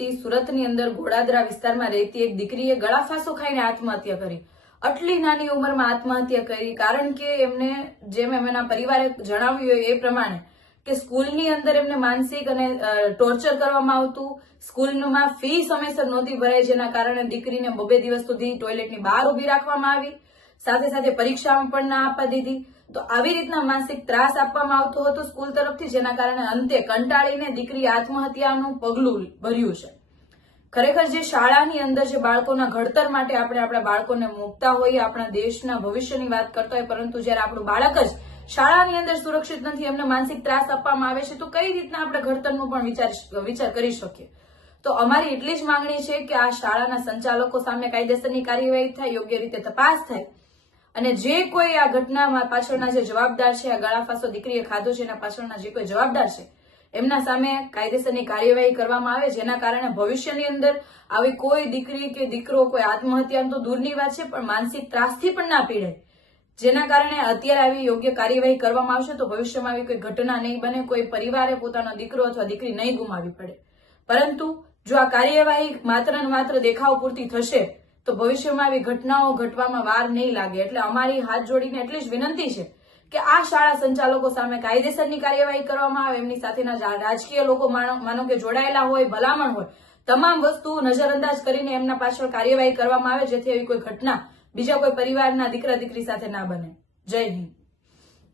રહેતી સુરતની અંદર ઘોડાદરા વિસ્તારમાં રહેતી એક દીકરીએ ગળાફાંસો ખાઈને આત્મહત્યા કરી. આટલી નાની ઉંમરમાં આત્મહત્યા કરી, કારણ કે એમને, જેમ એમના પરિવારે જણાવ્યું એ પ્રમાણે, કે સ્કૂલની અંદર એમને માનસિક અને ટોર્ચર કરવામાં આવતું. સ્કૂલમાં ફી સમયસર નહોતી ભરાઈ જેના કારણે દીકરીને બબે દિવસ સુધી ટોયલેટની બહાર ઊભી રાખવામાં આવી. સાથે સાથે પરીક્ષામાં પણ ના આપવા દીધી. તો આવી રીતના માનસિક ત્રાસ આપવામાં આવતો હતો સ્કૂલ તરફથી, જેના કારણે અંતે કંટાળીને દીકરી આત્મહત્યાનું પગલું ભર્યું છે. ખરેખર જે શાળાની અંદર જે બાળકોના ઘડતર માટે આપણે આપણા બાળકોને મૂકતા હોઈએ, આપણા દેશના ભવિષ્યની વાત કરતા હોય, પરંતુ જ્યારે આપણું બાળક જ શાળાની અંદર સુરક્ષિત નથી, એમને માનસિક ત્રાસ આપવામાં આવે છે, તો કઈ રીતના આપણે ઘડતરનું પણ વિચાર વિચાર કરી શકીએ? તો અમારી એટલી જ માંગણી છે કે આ શાળાના સંચાલકો સામે કાયદેસરની કાર્યવાહી થાય, યોગ્ય રીતે તપાસ થાય. અને જે કોઈ આ ઘટનામાં પાછળના જે જવાબદાર છે, આ ગળાફાંસો દીકરીએ ખાધો છે, એના પાછળના જે કોઈ જવાબદાર છે, એમના સામે કાયદેસરની કાર્યવાહી કરવામાં આવે, જેના કારણે ભવિષ્યની અંદર આવી કોઈ દીકરી કે દીકરો કોઈ આત્મહત્યા તો દૂરની વાત છે, પણ માનસિક ત્રાસથી પણ ના પીડાય. જેના કારણે અત્યારે આવી યોગ્ય કાર્યવાહી કરવામાં આવશે, તો ભવિષ્યમાં આવી કોઈ ઘટના નહીં બને, કોઈ પરિવારે પોતાનો દીકરો અથવા દીકરી નહીં ગુમાવી પડે. પરંતુ જો આ કાર્યવાહી માત્ર ને માત્ર દેખાવ પૂરતી થશે તો ભવિષ્યમાં આવી ઘટનાઓ ઘટવામાં વાર નહીં લાગે. એટલે અમારી હાથ જોડીને એટલી જ વિનંતી છે કે આ શાળા સંચાલકો સામે કાયદેસરની કાર્યવાહી કરવામાં આવે. એમની સાથેના રાજકીય લોકો માનો કે જોડાયેલા હોય, ભલામણ હોય, તમામ વસ્તુ નજરઅંદાજ કરીને એમના પાછળ કાર્યવાહી કરવામાં આવે, જેથી એવી કોઈ ઘટના બીજા કોઈ પરિવારના દીકરા દીકરી સાથે ના બને. જય હિન્દ.